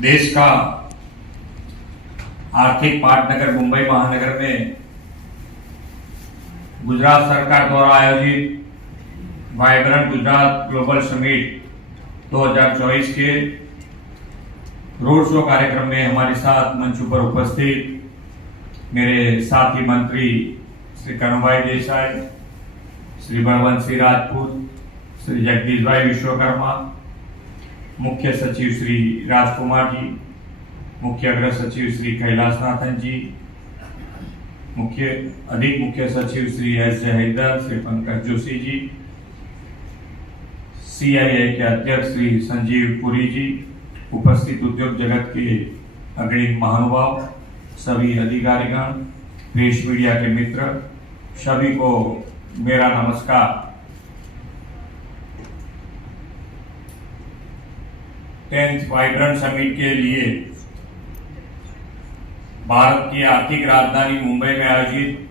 देश का आर्थिक पाटनगर मुंबई महानगर में गुजरात सरकार द्वारा आयोजित वाइब्रेंट गुजरात ग्लोबल समिट 2024 के रोड शो कार्यक्रम में हमारे साथ मंच पर उपस्थित मेरे साथी मंत्री श्री कनुभाई देसाई, श्री बलवंत सिंह राजपूत, श्री जगदीश भाई विश्वकर्मा, मुख्य सचिव श्री राजकुमार जी, मुख्य अग्र सचिव श्री कैलाशनाथन जी, अधिक मुख्य सचिव श्री एस जयहिंदर, श्री पंकज जोशी जी, CII के अध्यक्ष श्री संजीव पुरी जी, उपस्थित उद्योग जगत के अग्रणी महानुभाव, सभी अधिकारीगण, प्रेस मीडिया के मित्र, सभी को मेरा नमस्कार। 10th वाइब्रेंट समिट के लिए भारत की आर्थिक राजधानी मुंबई में आयोजित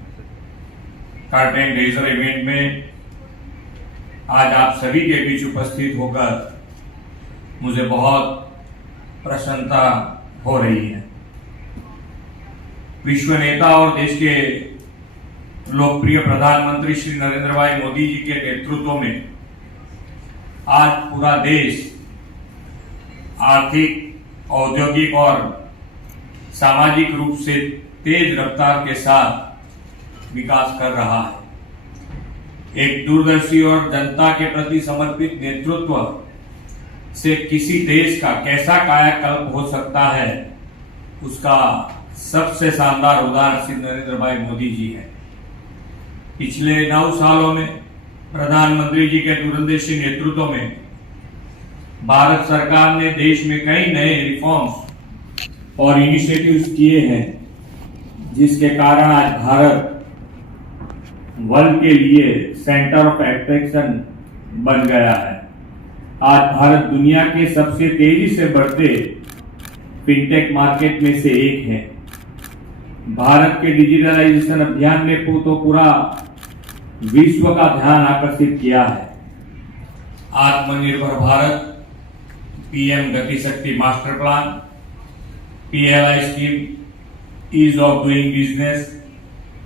कर्टेन रेजर इवेंट में आज आप सभी के बीच उपस्थित होकर मुझे बहुत प्रसन्नता हो रही है। विश्व नेता और देश के लोकप्रिय प्रधानमंत्री श्री नरेंद्र भाई मोदी जी के नेतृत्व में आज पूरा देश आर्थिक, औद्योगिक और सामाजिक रूप से तेज रफ्तार के साथ विकास कर रहा है। एक दूरदर्शी और जनता के प्रति समर्पित नेतृत्व से किसी देश का कैसा कायाकल्प हो सकता है, उसका सबसे शानदार उदाहरण श्री नरेंद्र भाई मोदी जी है। पिछले 9 सालों में प्रधानमंत्री जी के दूरदर्शी नेतृत्व में भारत सरकार ने देश में कई नए रिफॉर्म्स और इनिशिएटिव्स किए हैं, जिसके कारण आज भारत वर्ल्ड के लिए सेंटर ऑफ अट्रैक्शन बन गया है। आज भारत दुनिया के सबसे तेजी से बढ़ते फिनटेक मार्केट में से एक है। भारत के डिजिटलाइजेशन अभियान ने तो पूरा विश्व का ध्यान आकर्षित किया है। आत्मनिर्भर Bharat, PM Gati Shakti master plan, PLI scheme, ease of doing business,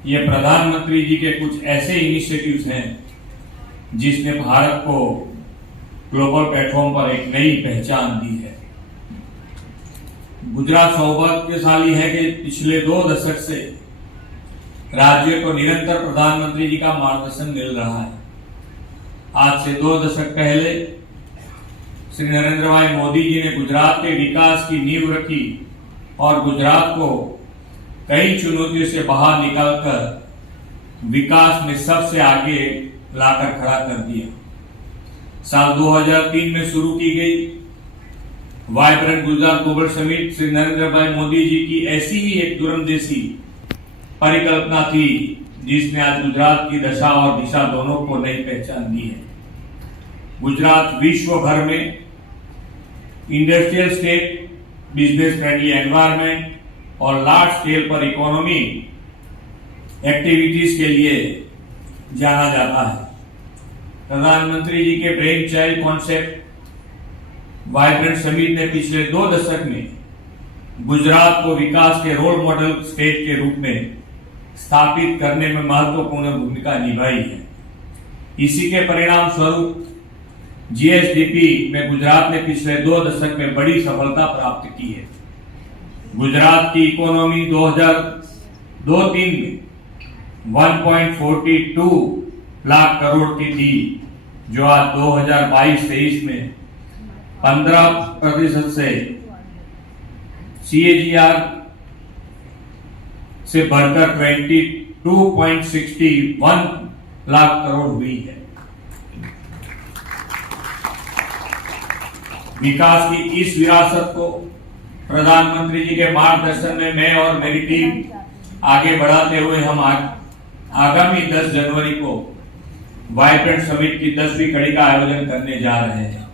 ये प्रधानमंत्री जी के कुछ ऐसे इनिशिएटिव्स हैं जिसने भारत को ग्लोबल प्लेटफॉर्म पर एक नई पहचान दी है। गुजरात सौभाग्यशाली है कि पिछले 2 दशक से राज्य को निरंतर प्रधानमंत्री जी का मार्गदर्शन मिल रहा है। आज से 2 दशक पहले श्री नरेंद्र भाई मोदी जी ने गुजरात के विकास की नींव रखी और गुजरात को कई चुनौतियों से बाहर निकालकर विकास में सबसे आगे लाकर खड़ा कर दिया। साल 2003 में शुरू की गई vibrant Gujarat global summit Shri Narendra भाई मोदी जी की ऐसी ही एक दूरंदेशी परिकल्पना थी, जिसने आज गुजरात की दशा और दिशा दोनों को नई पहचान दी है। गुजरात विश्व भर में industrial state, business friendly environment और लार्ज स्केल पर इकोनॉमी एक्टिविटीज के लिए जाना जाता है। प्रधानमंत्री जी के brain child concept vibrant summit ने पिछले 2 दशक में गुजरात को विकास के रोल मॉडल स्टेट के रूप में स्थापित करने में महत्वपूर्ण भूमिका निभाई है। इसी के परिणाम स्वरूप GSDP में गुजरात ने पिछले 2 दशक में बड़ी सफलता प्राप्त की है। गुजरात की इकोनॉमी 2002-03 में 1.42 लाख करोड़ की थी, जो आज 2022-23 में 15% से CAGR से बढ़कर 22.61 लाख करोड़ हुई है। विकास की इस विरासत को प्रधानमंत्री जी के मार्गदर्शन में मैं और मेरी टीम आगे बढ़ाते हुए हम आगामी 10 जनवरी को वाइब्रेंट समिट की 10वीं कड़ी का आयोजन करने जा रहे हैं।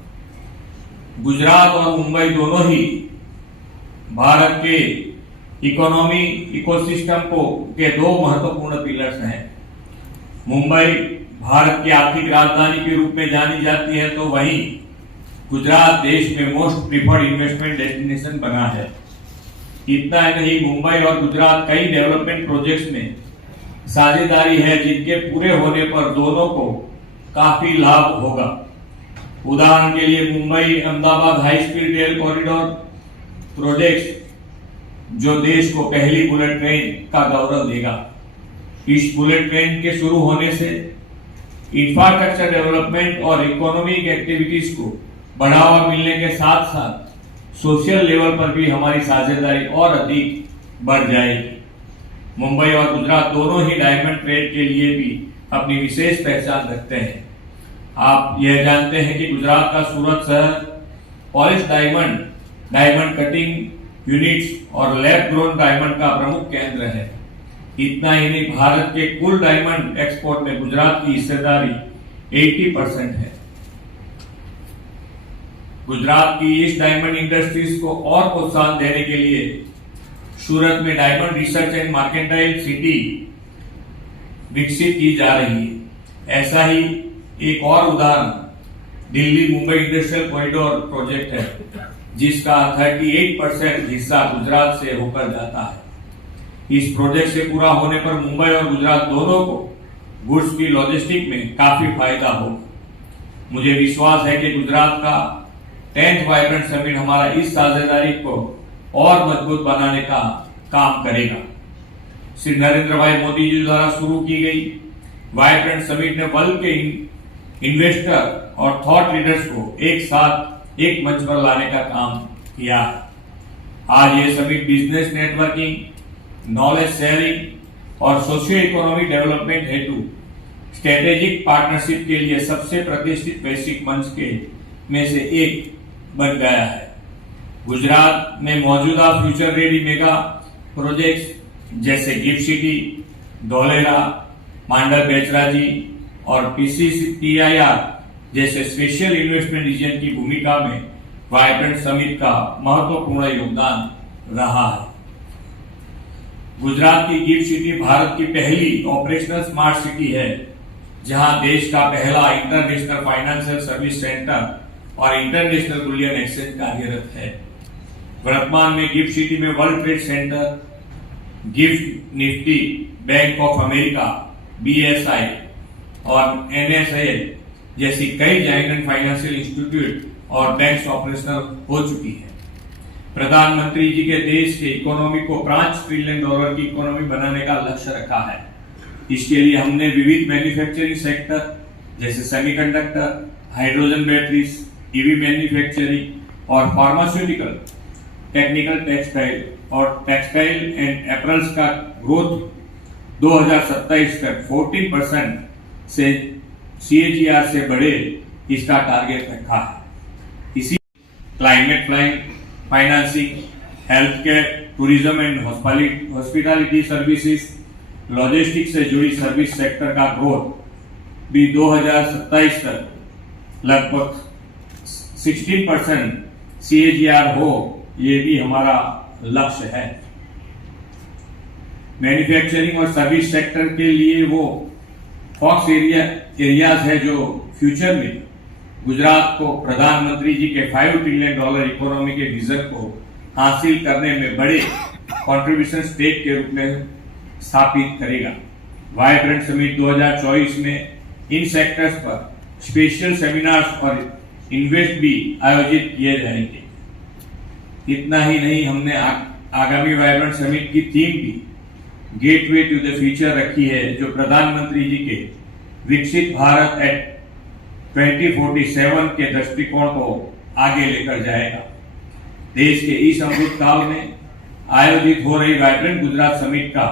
गुजरात और मुंबई दोनों ही भारत के इकोनॉमी इकोसिस्टम के 2 महत्वपूर्ण पिलर्स हैं। मुंबई भारत की आर्थिक राजधानी के रूप में जानी जाती है, तो वहीं गुजरात देश में मोस्ट प्रिफर्ड इन्वेस्टमेंट डेस्टिनेशन बना है। इतना ही नहीं, मुंबई और गुजरात कई डेवलपमेंट प्रोजेक्ट्स में साझेदारी है जिनके पूरे होने पर दोनों को काफी लाभ होगा। उदाहरण के लिए Mumbai Ahmedabad high speed rail corridor project जो देश को पहली बुलेट ट्रेन का गौरव देगा। इस बुलेट ट्रेन के शुरू होने से इंफ्रास्ट्रक्चर डेवलपमेंट और इकोनॉमिक एक्टिविटीज को बढ़ावा मिलने के साथ साथ सोशल लेवल पर भी हमारी साझेदारी और अधिक बढ़ जाएगी। मुंबई और गुजरात दोनों ही डायमंड ट्रेड के लिए भी अपनी विशेष पहचान रखते हैं। आप यह जानते हैं कि गुजरात का सूरत शहर polish diamond, diamond cutting units और लैब ग्रोन डायमंड का प्रमुख केंद्र है। इतना ही नहीं, भारत के कुल डायमंड एक्सपोर्ट में गुजरात की हिस्सेदारी 80% है। गुजरात की इस डायमंड इंडस्ट्रीज को और प्रोत्साहन देने के लिए सूरत में diamond research and mercantile city विकसित की जा रही है। ऐसा ही एक और उदाहरण Delhi Mumbai industrial corridor project है जिसका 38% हिस्सा गुजरात से होकर जाता है। इस प्रोजेक्ट से पूरा होने पर मुंबई और गुजरात दोनों को गुड्स की लॉजिस्टिक में काफी फायदा होगा। मुझे विश्वास है कि गुजरात का 10th वाइब्रेंट समिट हमारा इस साझेदारी को और मजबूत बनाने का काम करेगा। श्री नरेंद्र भाई मोदी जी द्वारा शुरू की गई वाइब्रेंट समिट ने वर्ल्ड के इन्वेस्टर और थॉट लीडर्स को एक साथ एक मंच पर लाने का काम किया है। आज ये summit business networking, knowledge sharing और सोशियो इकोनॉमिक डेवलपमेंट हेतु स्ट्रेटेजिक पार्टनरशिप के लिए सबसे प्रतिष्ठित वैश्विक मंच के में से एक बन गया है। गुजरात में मौजूदा फ्यूचर रेडी मेगा प्रोजेक्ट्स जैसे गिफ्ट सिटी, धोलेरा, मांडल बेचराजी और PCCIR जैसे स्पेशल इन्वेस्टमेंट रीजन की भूमिका में वाइब्रेंट समिट का महत्वपूर्ण योगदान रहा है। गुजरात की गिफ्ट सिटी भारत की पहली ऑपरेशनल स्मार्ट सिटी है जहां देश का पहला इंटरनेशनल फाइनेंशियल सर्विस सेंटर और इंटरनेशनल बुलियन एक्सचेंज कार्यरत है। वर्तमान में गिफ्ट सिटी में world trade centre, gift Nifty, bank of America, BSI और NSAL जैसी कई जाइंट फाइनेंशियल इंस्टीट्यूट और बैंक्स ऑपरेशनल हो चुकी है। प्रधानमंत्री जी के देश के इकोनॉमी को $5 ट्रिलियन की इकोनॉमी बनाने का लक्ष्य रखा है। इसके लिए हमने विविध मैन्युफैक्चरिंग सेक्टर जैसे semiconductor, hydrogen batteries, EV manufacturing और फार्मास्यूटिकल, टेक्निकल टेक्सटाइल और टेक्सटाइल एंड एपरल्स का ग्रोथ 2027 तक 14% से CAGR से बढ़े इसका टारगेट रखा है। इसी climate financing, health care, tourism and hospitality services, logistics से जुड़ी सर्विस सेक्टर का ग्रोथ भी 2027 तक लगभग 16% CAGR हो, ये भी हमारा लक्ष्य है। मैन्युफैक्चरिंग और सर्विस सेक्टर के लिए वो फॉक्स एरियाज है जो फ्यूचर में गुजरात को प्रधानमंत्री जी के $5 ट्रिलियन इकोनॉमी के विजन को हासिल करने में बड़े कंट्रीब्यूशन स्टेट के रूप में स्थापित करेगा। वाइब्रेंट समिट 2024 में इन सेक्टर्स पर स्पेशल सेमिनार्स और इन्वेस्ट भी आयोजित किए जाएंगे। इतना ही नहीं, हमने आगामी वाइब्रेंट समिट की थीम भी गेटवे टू द फ्यूचर रखी है जो प्रधानमंत्री जी के विकसित भारत एट 2047 के दृष्टिकोण को आगे लेकर जाएगा। देश के इस अमृत काल में आयोजित हो रही वाइब्रेंट गुजरात समिट का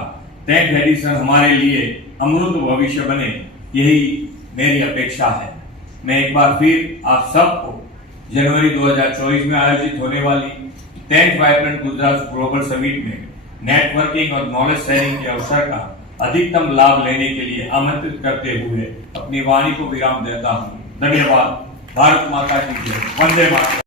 10th एडिशन हमारे लिए अमृत भविष्य बने, यही मेरी अपेक्षा है। मैं एक बार फिर आप सबको जनवरी 2024 में आयोजित होने वाली 10th vibrant Gujarat global summit में नेटवर्किंग और नॉलेज शेयरिंग के अवसर का अधिकतम लाभ लेने के लिए आमंत्रित करते हुए अपनी वाणी को विराम देता हूँ। धन्यवाद। भारत माता की जय। वंदे मातरम।